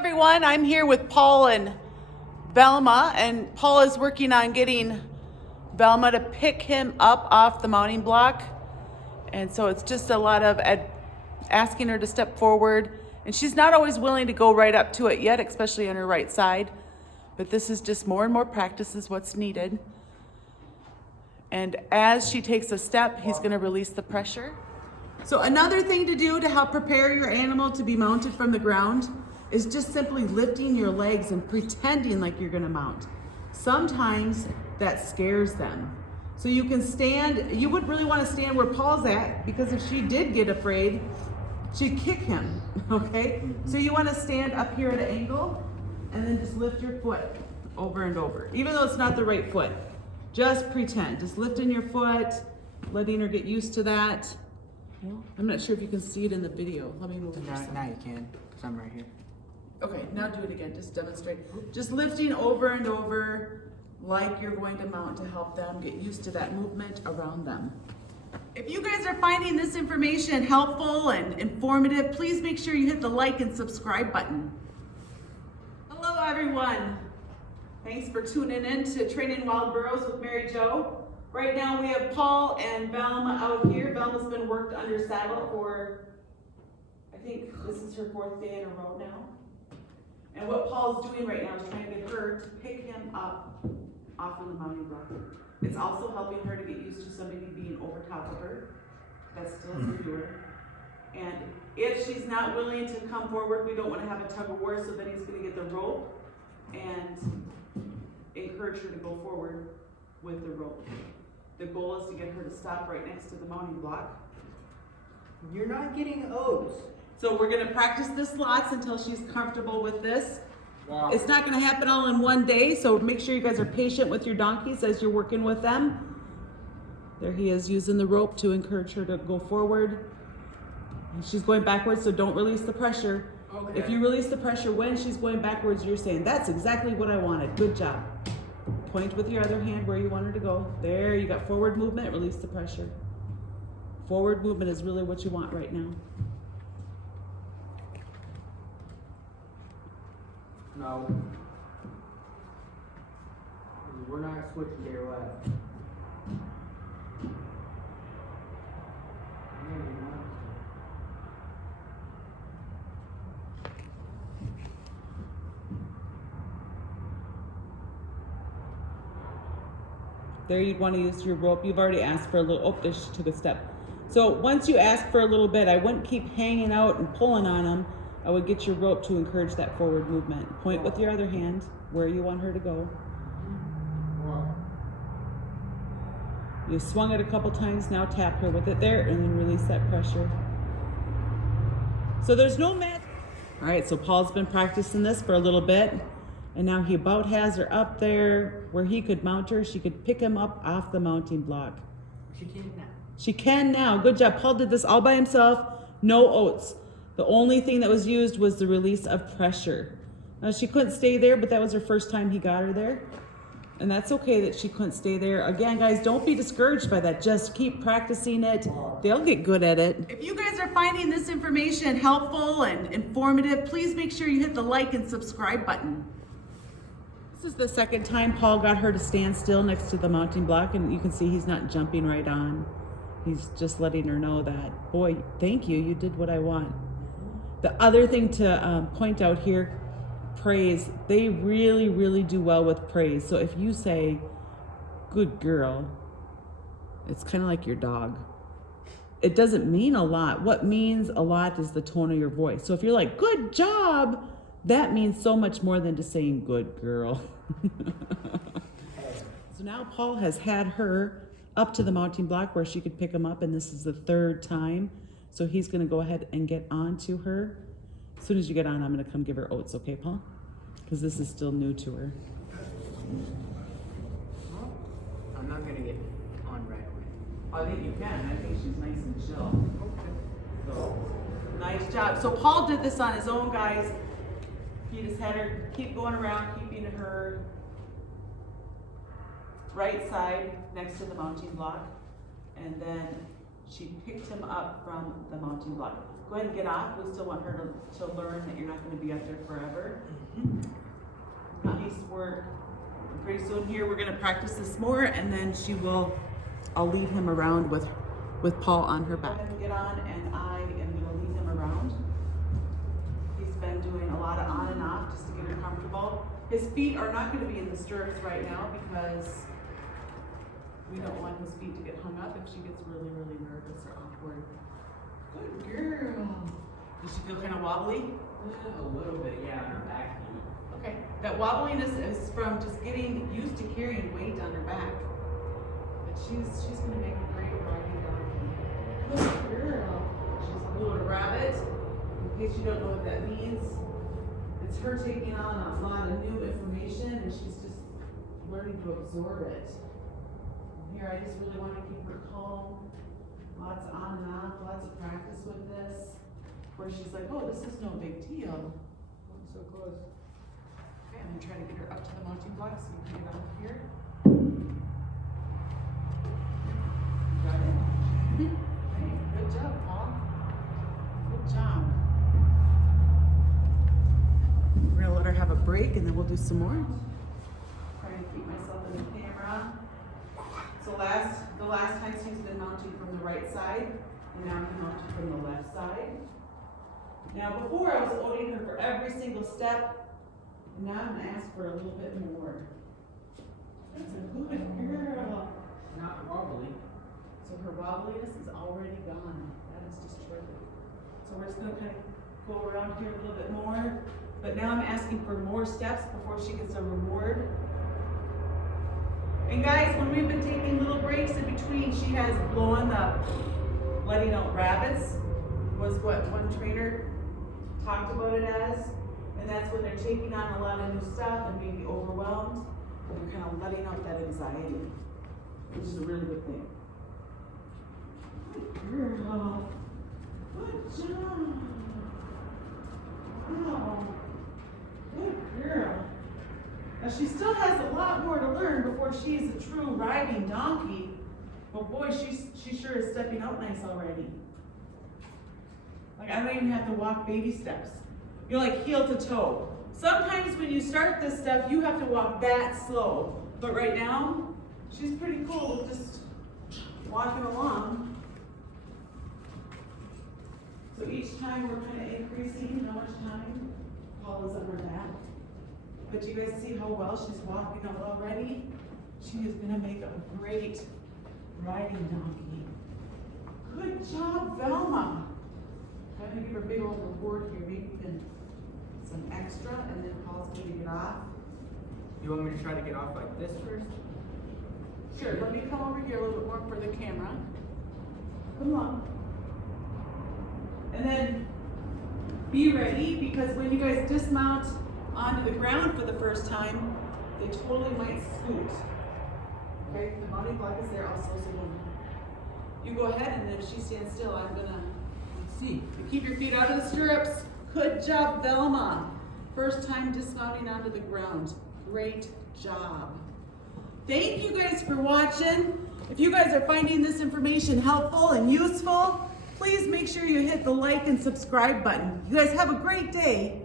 everyone, I'm here with Paul and Velma, and Paul is working on getting Velma to pick him up off the mounting block. And so it's just a lot of asking her to step forward, and she's not always willing to go right up to it yet, especially on her right side. But this is just more and more practice is what's needed. And as she takes a step, he's going to release the pressure. So another thing to do to help prepare your animal to be mounted from the ground is just simply lifting your legs and pretending like you're going to mount. Sometimes that scares them. So you can stand, you wouldn't really want to stand where Paul's at, because if she did get afraid, she'd kick him, okay? So you want to stand up here at an angle and then just lift your foot over and over. Even though it's not the right foot, just pretend. Just lifting your foot, letting her get used to that. I'm not sure if you can see it in the video. Let me move it. Now you can, because I'm right here. Okay, now do it again, just demonstrate. Just lifting over and over like you're going to mount to help them get used to that movement around them. If you guys are finding this information helpful and informative, please make sure you hit the like and subscribe button. Hello everyone. Thanks for tuning in to Training Wild Burros with Mary Jo. Right now we have Paul and Velma out here. Velma's been worked under saddle for, I think this is her 4th day in a row now. And what Paul's doing right now is trying to get her to pick him up off of the mounting block. It's also helping her to get used to somebody being over top of her. That's still secure. And if she's not willing to come forward, we don't want to have a tug of war, so then he's going to get the rope and encourage her to go forward with the rope. The goal is to get her to stop right next to the mounting block. You're not getting O's. So we're going to practice this lots until she's comfortable with this. Wow. It's not going to happen all in one day, so make sure you guys are patient with your donkeys as you're working with them. There he is using the rope to encourage her to go forward. And she's going backwards, so don't release the pressure. Okay. If you release the pressure when she's going backwards, you're saying, that's exactly what I wanted. Good job. Point with your other hand where you want her to go. There, you got forward movement, release the pressure. Forward movement is really what you want right now. No. We're not switching to your left. There you'd want to use your rope. You've already asked for a little, oh, there she took a step. So once you ask for a little bit, I wouldn't keep hanging out and pulling on them. I would get your rope to encourage that forward movement. Point with your other hand where you want her to go. You swung it a couple times, now tap her with it there and then release that pressure. So there's no magic. All right, so Paul's been practicing this for a little bit, and now he about has her up there where he could mount her. She could pick him up off the mounting block. She can now. She can now. Good job. Paul did this all by himself. No oats. The only thing that was used was the release of pressure. Now she couldn't stay there, but that was her first time he got her there. And that's okay that she couldn't stay there. Again, guys, don't be discouraged by that. Just keep practicing it. They'll get good at it. If you guys are finding this information helpful and informative, please make sure you hit the like and subscribe button. This is the second time Paul got her to stand still next to the mounting block, and you can see he's not jumping right on. He's just letting her know that, boy, thank you, you did what I want. The other thing to point out here, praise. They really, really do well with praise. So if you say, good girl, it's kind of like your dog. It doesn't mean a lot. What means a lot is the tone of your voice. So if you're like, good job, that means so much more than just saying good girl. So now Paul has had her up to the mounting block where she could pick him up, and this is the 3rd time. So he's going to go ahead and get onto her. As soon as you get on, I'm going to come give her oats, okay, Paul? Because this is still new to her. Well, I'm not going to get on right away. I think you can. I think she's nice and chill. Okay. So, nice job. So Paul did this on his own, guys. He just had her keep going around, keeping her right side next to the mounting block. And then she picked him up from the mounting block. go ahead and get off. We still want her to learn that you're not going to be up there forever. Nice work. Pretty soon here we're going to practice this more, and then I'll lead him around with Paul on her back. Go ahead and get on, and I am going to lead him around. He's been doing a lot of on and off just to get her comfortable. His feet are not going to be in the stirrups right now because we don't want his feet to get hung up if she gets really, really nervous or awkward. Good girl. Does she feel kind of wobbly? A little bit, yeah, on her back. Okay. That wobbliness is from just getting used to carrying weight on her back. But she's going to make a great riding dog. Good girl. She's a little rabbit. In case you don't know what that means, it's her taking on a lot of new information, and she's just learning to absorb it. Here, I just really want to keep her calm. Lots on and off, lots of practice with this. Where she's like, oh, this is no big deal. I'm so close. Okay, I'm gonna try to get her up to the mounting block so you can get out here. Got it? Hey, good job, Paul. Good job. We're gonna let her have a break and then we'll do some more. Try to keep myself in the camera. So the last time she's been mounting from the right side, and now I'm mounting from the left side. Now before I was owning her for every single step, and now I'm gonna ask for a little bit more. That's a good girl. Not wobbly. So her wobbliness is already gone. That is just terrific. So we're just gonna kind of go around here a little bit more, but now I'm asking for more steps before she gets a reward. And guys, when we've been taking little breaks in between, she has blown the letting out rabbits, was what one trainer talked about it as. And that's when they're taking on a lot of new stuff and maybe overwhelmed, and they're kind of letting out that anxiety, which is a really good thing. Good girl. Good job. Wow. Good girl. Now she still has a lot more to learn before she is a true riding donkey, but boy, she sure is stepping out nice already. Like I don't even have to walk baby steps. You're like heel to toe. Sometimes when you start this stuff, you have to walk that slow, but right now, she's pretty cool with just walking along. So each time we're kind of increasing how much time Paul is on her back. But you guys see how well she's walking out already? She is gonna make a great riding donkey. Good job, Velma. I'm gonna give her a big old reward here. Maybe some extra, and then Paul's gonna get off. You want me to try to get off like this first? Sure, let me come over here a little bit more for the camera. Come on. And then be ready, because when you guys dismount onto the ground for the first time, they totally might scoot. Okay, the mounting block is there also, so you go ahead, and then if she stands still, I'm gonna see. You keep your feet out of the stirrups. Good job, Velma. First time dismounting onto the ground. Great job. Thank you guys for watching. If you guys are finding this information helpful and useful, please make sure you hit the like and subscribe button. You guys have a great day.